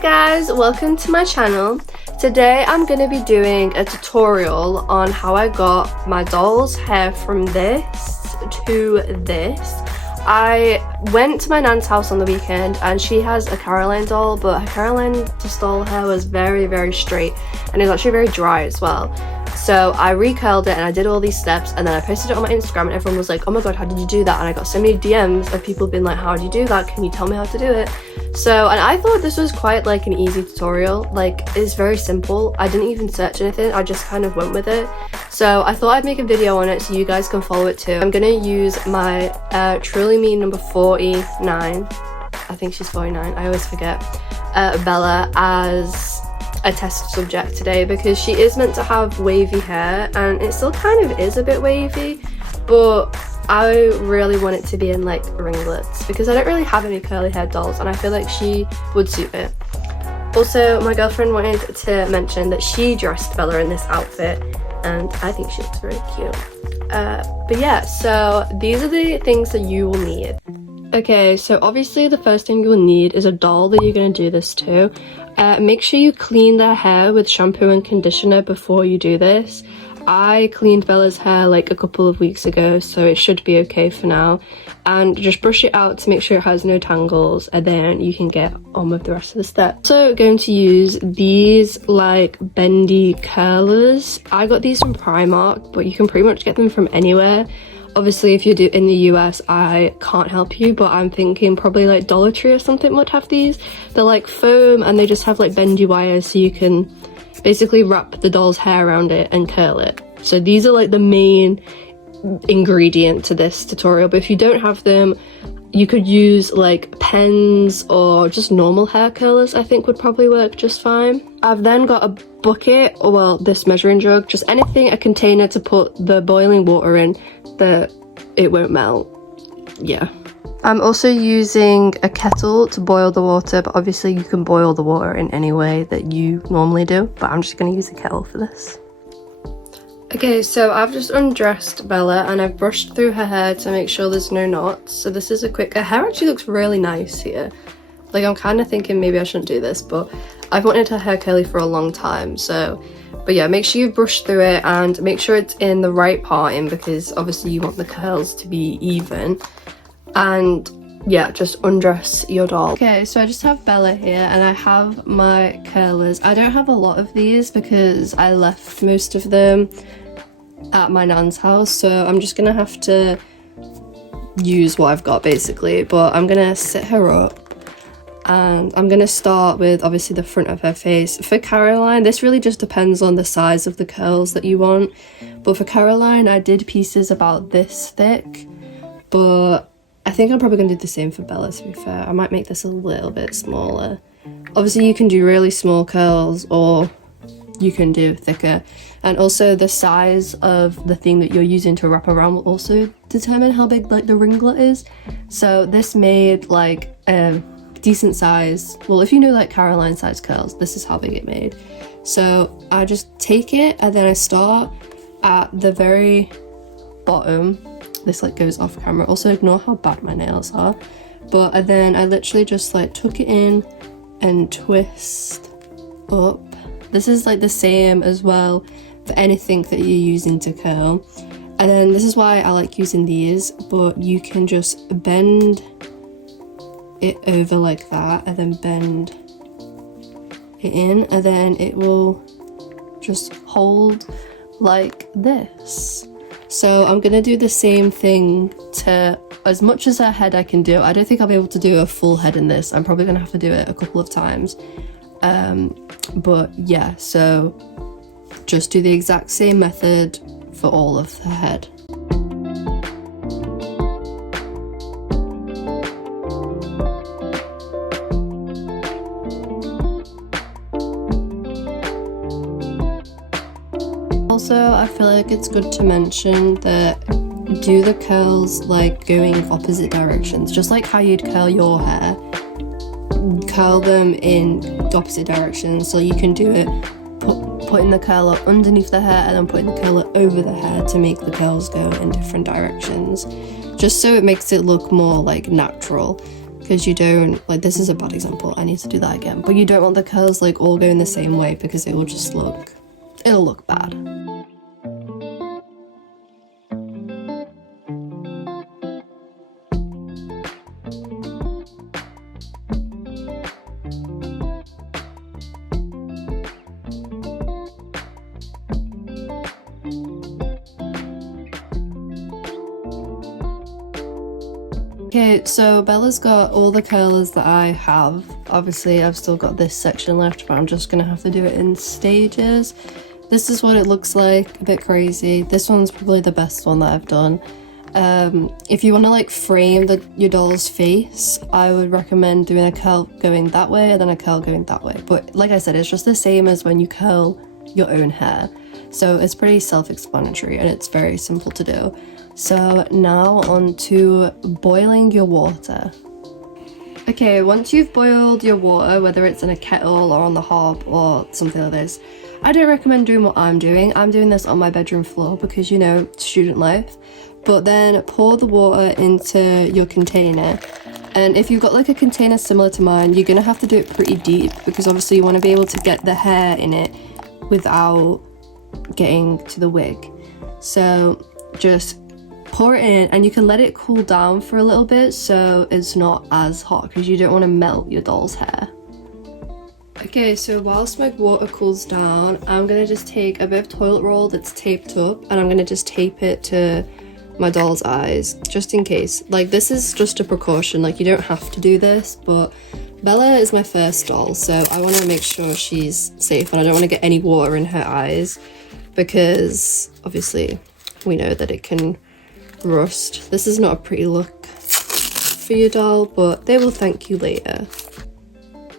guys, welcome to my channel. Today I'm going to be doing a tutorial on how I got my doll's hair from this to this. I went to my nan's house on the weekend and she has a Caroline doll, but her Caroline doll hair was very straight and it was actually very dry as well. So I recurled it and I did all these steps and then I posted it on my Instagram and everyone was like, oh my god, how did you do that? And I got so many DMs of people being like, how do you do that? Can you tell me how to do it? So, and I thought this was quite like an easy tutorial. Like, it's very simple. I didn't even search anything, I just kind of went with it. So I thought I'd make a video on it so you guys can follow it too. I'm gonna use my Truly Me number 49, I think she's 49, I always forget, Bella as a test subject today because she is meant to have wavy hair and it still kind of is a bit wavy, but I really want it to be in like ringlets because I don't really have any curly haired dolls and I feel like she would suit it. Also, my girlfriend wanted to mention that she dressed Bella in this outfit and I think she looks very cute. But yeah, so these are the things that you will need. Okay, so obviously the first thing you will need is a doll that you're going to do this to. Make sure you clean their hair with shampoo and conditioner before you do this. I cleaned Bella's hair like a couple of weeks ago, so it should be okay for now. And just brush it out to make sure it has no tangles, and then you can get on with the rest of the steps. So going to use these like bendy curlers. I got these from Primark, but you can pretty much get them from anywhere. Obviously, if you're in the US, I can't help you, but I'm thinking probably like Dollar Tree or something would have these. They're like foam and they just have like bendy wires so you can basically wrap the doll's hair around it and curl it. So these are like the main ingredient to this tutorial, but if you don't have them, you could use like pens or just normal hair curlers. I think would probably work just fine. I've then got a bucket, or well, this measuring jug, just anything, a container to put the boiling water in that it won't melt. Yeah. I'm also using a kettle to boil the water, but obviously you can boil the water in any way that you normally do, but I'm just going to use a kettle for this. Okay, so I've just undressed Bella and I've brushed through her hair to make sure there's no knots. So this is a quick, her hair actually looks really nice here. Like, I'm kind of thinking maybe I shouldn't do this, but I've wanted her hair curly for a long time, so. But yeah, make sure you brush through it and make sure it's in the right parting because obviously you want the curls to be even. And yeah, just undress your doll. Okay, so I just have Bella here and I have my curlers. I don't have a lot of these because I left most of them at my nan's house, so I'm just gonna have to use what I've got basically. But I'm gonna sit her up and I'm gonna start with obviously the front of her face. For Caroline, this really just depends on the size of the curls that you want, but for Caroline I did pieces about this thick, but I think I'm probably gonna do the same for Bella, to be fair. I might make this a little bit smaller. Obviously you can do really small curls or you can do thicker, and also the size of the thing that you're using to wrap around will also determine how big like the ringlet is. So this made like a decent size, well, if you know like Caroline size curls, this is how big it made. So I just take it and then I start at the very bottom. This like goes off camera, also ignore how bad my nails are, but and then I literally just like tuck it in and twist up. This is like the same as well for anything that you're using to curl, and then this is why I like using these, but you can just bend it over like that and then bend it in, and then it will just hold like this. So I'm gonna do the same thing to as much as her head I can do. I don't think I'll be able to do a full head in this. I'm probably gonna have to do it a couple of times. But yeah, so just do the exact same method for all of her head. Also, I feel like it's good to mention that do the curls like going opposite directions, just like how you'd curl your hair. Curl them in opposite directions, so you can do it putting the curler underneath the hair and then putting the curler over the hair to make the curls go in different directions, just so it makes it look more like natural. because you don't, like, this is a bad example, I need to do that again, but you don't want the curls like all going the same way because it will just it'll look bad. Okay, so Bella's got all the curlers that I have. Obviously, I've still got this section left, but I'm just gonna have to do it in stages. This is what it looks like, a bit crazy. This one's probably the best one that I've done. If you want to like frame your doll's face, I would recommend doing a curl going that way and then a curl going that way. But like I said, it's just the same as when you curl your own hair. So it's pretty self-explanatory and it's very simple to do. So now on to boiling your water. Okay, once you've boiled your water, whether it's in a kettle or on the hob or something like this, I don't recommend doing what I'm doing. I'm doing this on my bedroom floor because, you know, student life. But then pour the water into your container. And if you've got like a container similar to mine, you're gonna have to do it pretty deep because obviously you want to be able to get the hair in it without getting to the wig. So just pour it in and you can let it cool down for a little bit so it's not as hot because you don't want to melt your doll's hair. Okay, so whilst my water cools down, I'm gonna just take a bit of toilet roll that's taped up and I'm gonna just tape it to my doll's eyes just in case. Like, this is just a precaution, like you don't have to do this, but Bella is my first doll, so I want to make sure she's safe and I don't want to get any water in her eyes because obviously we know that it can rust. This is not a pretty look for your doll, but they will thank you later.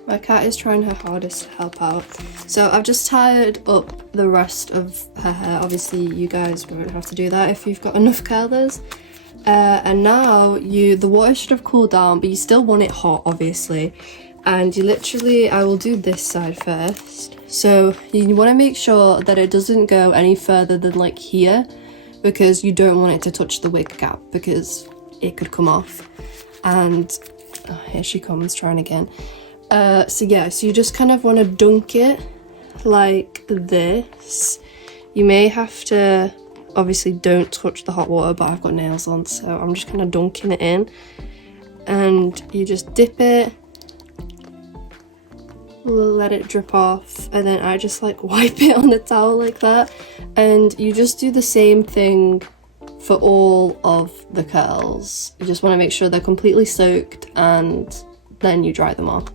My cat is trying her hardest to help out. So I've just tied up the rest of her hair. Obviously you guys won't have to do that if you've got enough curlers. And now the water should have cooled down, but you still want it hot obviously. And you literally, I will do this side first. So you want to make sure that it doesn't go any further than like here, because you don't want it to touch the wig gap because it could come off. And here she comes trying again. So yeah, so you just kind of want to dunk it like this. You may have to, obviously don't touch the hot water, but I've got nails on, so I'm just kind of dunking it in. And you just dip it, let it drip off, and then I just like wipe it on the towel like that. And you just do the same thing for all of the curls. You just want to make sure they're completely soaked and then you dry them off.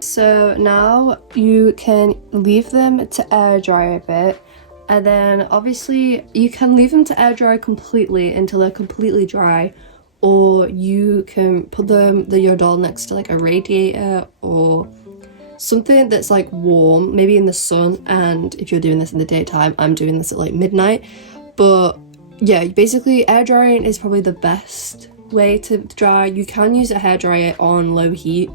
So now you can leave them to air dry a bit, and then obviously you can leave them to air dry completely until they're completely dry, or you can put your doll next to like a radiator or something that's like warm, maybe in the sun. And if you're doing this in the daytime, I'm doing this at like midnight. But yeah, basically air drying is probably the best way to dry. You can use a hairdryer on low heat,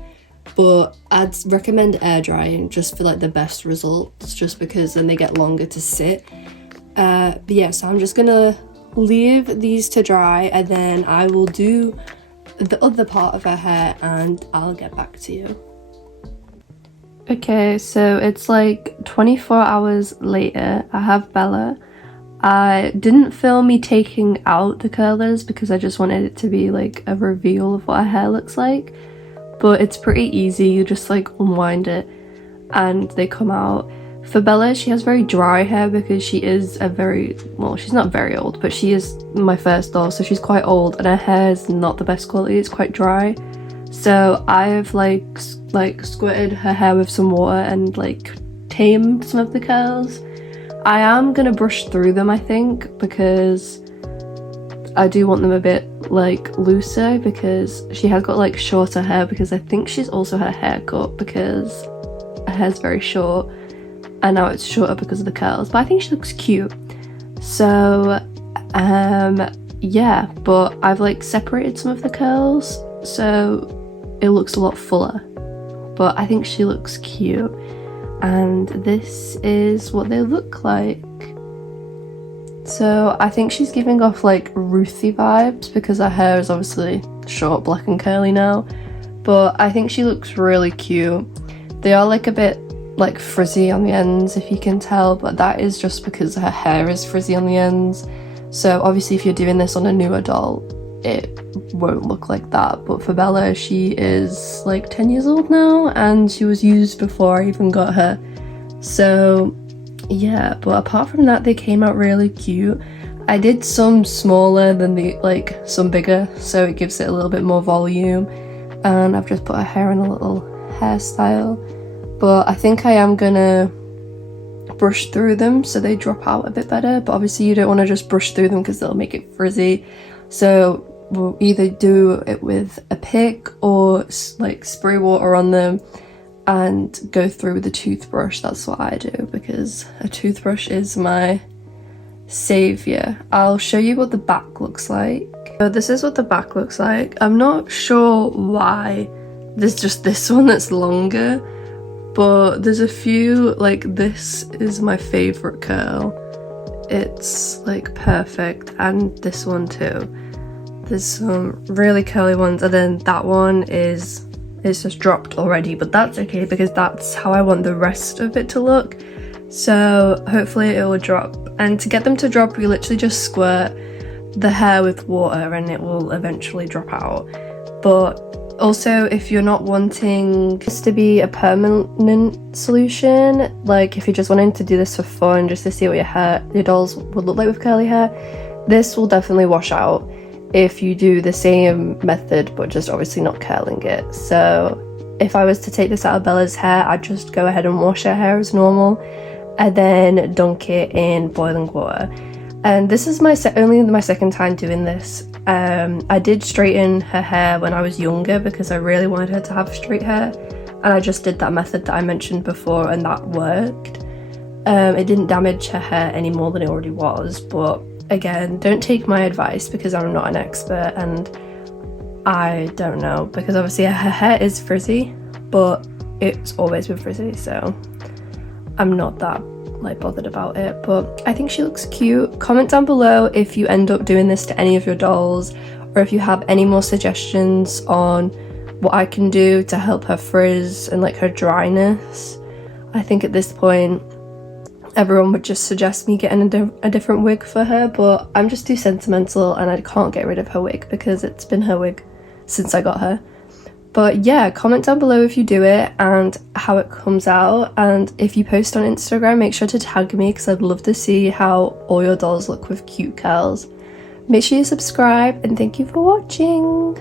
but I'd recommend air drying just for like the best results, just because then they get longer to sit. But yeah, so I'm just gonna leave these to dry and then I will do the other part of her hair and I'll get back to you. Okay, so it's like 24 hours later. I have Bella. I didn't film me taking out the curlers because I just wanted it to be like a reveal of what her hair looks like. But it's pretty easy, you just like unwind it and they come out. For Bella, she has very dry hair because she is she's not very old, but she is my first doll, so she's quite old and her hair is not the best quality, it's quite dry. So I've like squirted her hair with some water and like tamed some of the curls. I am gonna brush through them, I think, because I do want them a bit like looser, because she has got like shorter hair, because I think she's also had a haircut because her hair's very short and now it's shorter because of the curls, but I think she looks cute. So yeah, but I've like separated some of the curls so it looks a lot fuller, but I think she looks cute. and this is what they look like. So I think she's giving off like Ruthie vibes because her hair is obviously short, black and curly now, but I think she looks really cute. They are like a bit like frizzy on the ends, if you can tell, but that is just because her hair is frizzy on the ends. So obviously if you're doing this on a newer doll, it won't look like that. But for Bella, she is like 10 years old now and she was used before I even got her. So yeah, but apart from that, they came out really cute. I did some smaller than some bigger, so it gives it a little bit more volume, and I've just put her hair in a little hairstyle. But I think I am gonna brush through them so they drop out a bit better, but obviously you don't want to just brush through them because they'll make it frizzy. So we'll either do it with a pick or like spray water on them and go through with a toothbrush. That's what I do because a toothbrush is my savior. I'll show you what the back looks like. So this is what the back looks like. I'm not sure why there's just this one that's longer, but there's a few, like this is my favorite curl. It's like perfect, and this one too. There's some really curly ones, and then that one is it's just dropped already, but that's okay because that's how I want the rest of it to look. So hopefully it will drop. And to get them to drop, we literally just squirt the hair with water and it will eventually drop out. But also, if you're not wanting this to be a permanent solution, like if you're just wanting to do this for fun, just to see what your dolls would look like with curly hair, this will definitely wash out if you do the same method but just obviously not curling it. So if I was to take this out of Bella's hair, I'd just go ahead and wash her hair as normal and then dunk it in boiling water. And this is only my second time doing this. I did straighten her hair when I was younger because I really wanted her to have straight hair, and I just did that method that I mentioned before and that worked. It didn't damage her hair any more than it already was, but again, don't take my advice because I'm not an expert and I don't know, because obviously her hair is frizzy, but it's always been frizzy, so I'm not that like bothered about it. But I think she looks cute. Comment down below if you end up doing this to any of your dolls, or if you have any more suggestions on what I can do to help her frizz and like her dryness. I think at this point everyone would just suggest me getting a different wig for her, but I'm just too sentimental and I can't get rid of her wig because it's been her wig since I got her. But yeah, comment down below if you do it and how it comes out, and if you post on Instagram, make sure to tag me because I'd love to see how all your dolls look with cute curls. Make sure you subscribe and thank you for watching.